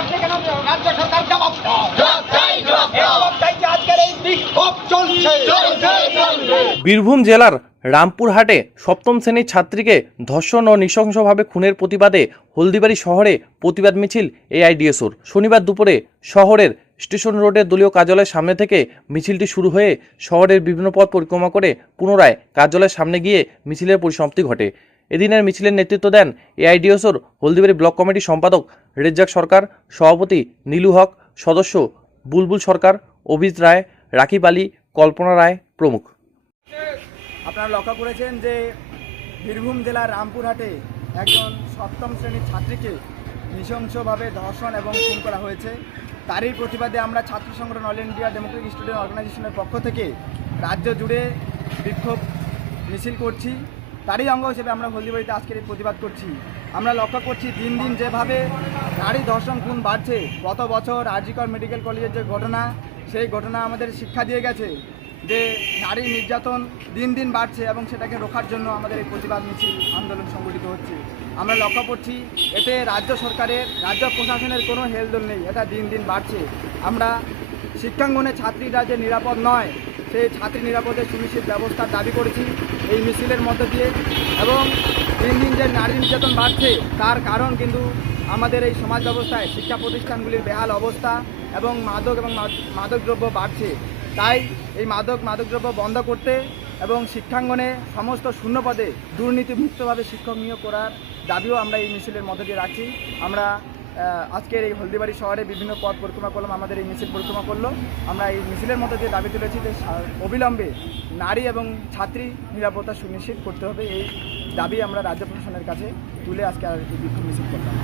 রাজ্য সরকার জবাব বীরভূম জেলার রামপুরহাটে সপ্তম শ্রেণির ছাত্রীকে ধর্ষণ ও নৃশংসভাবে খুনের প্রতিবাদে হলদিবাড়ি শহরে প্রতিবাদ মিছিল এআইডিএসওর। শনিবার দুপুরে শহরের স্টেশন রোডের দলীয় কার্যালয়ের সামনে থেকে মিছিলটি শুরু হয়ে শহরের বিভিন্ন পথ পরিক্রমা করে পুনরায় কার্যালয়ের সামনে গিয়ে মিছিলের পরিসমাপ্তি ঘটে। এদিনের মিছিলের নেতৃত্ব দেন এআইডিএসওর হলদিবাড়ি ব্লক কমিটির সম্পাদক রেজ্জাক সরকার, সভাপতি নীলু হক, সদস্য বুলবুল সরকার অভিজ রায়, রাকিব আলী, কল্পনা রায় প্রমুখ। আপনারা লক্ষ্য করেছেন যে বীরভূম জেলার রামপুরহাটে একজন সপ্তম শ্রেণির ছাত্রীকে নৃশংসভাবে ধর্ষণ এবং খুন করা হয়েছে। তারই প্রতিবাদে আমরা ছাত্র সংগঠন অল ইন্ডিয়া ডেমোক্রেটিক স্টুডেন্ট অর্গানাইজেশনের পক্ষ থেকে রাজ্য জুড়ে বিক্ষোভ মিছিল করছি। তারই অঙ্গ হিসেবে আমরা হলদিবাড়িতে আজকের এই প্রতিবাদ করছি। আমরা লক্ষ্য করছি দিন দিন যেভাবে নারী ধর্ষণ খুন বাড়ছে, গত বছর আরজিকর মেডিকেল কলেজের যে ঘটনা, সেই ঘটনা আমাদের শিক্ষা দিয়ে গেছে যে নারী নির্যাতন দিন দিন বাড়ছে এবং সেটাকে রোখার জন্য আমাদের এই প্রতিবাদ মিছিল আন্দোলন সংগঠিত হচ্ছে। আমরা লক্ষ্য করছি এতে রাজ্য সরকারের, রাজ্য প্রশাসনের কোনো হেলদোল নেই, এটা দিন দিন বাড়ছে। আমরা শিক্ষাঙ্গনে ছাত্রীরা যে নিরাপদ নয় সেই ছাত্রী নিরাপদে সুনিশ্চিত ব্যবস্থার দাবি করেছি এই মিছিলের মধ্য দিয়ে। এবং দিন দিন যে নারী নির্যাতন বাড়ছে, তার কারণ কিন্তু আমাদের এই সমাজ ব্যবস্থায়, শিক্ষা প্রতিষ্ঠানগুলির বেহাল অবস্থা এবং মাদক এবং মাদকদ্রব্য বাড়ছে। তাই এই মাদক, মাদকদ্রব্য বন্ধ করতে এবং শিক্ষাঙ্গনে সমস্ত শূন্যপদে দুর্নীতিমুক্তভাবে শিক্ষক নিয়োগ করার দাবিও আমরা এই মিছিলের মধ্য দিয়ে রাখছি। আমরা আজকের এই হলদিবাড়ি শহরে বিভিন্ন পথ পরিক্রমা করলাম আমাদের এই মিছিল পরিক্রমা করল। আমরা এই মিছিলের মধ্যে যে দাবি তুলেছি যে অবিলম্বে নারী এবং ছাত্রী নিরাপত্তা সুনিশ্চিত করতে হবে। এই দাবি আমরা রাজ্য প্রশাসনের কাছে তুলে আজকে আর এই বিক্ষোভ মিছিল করলাম।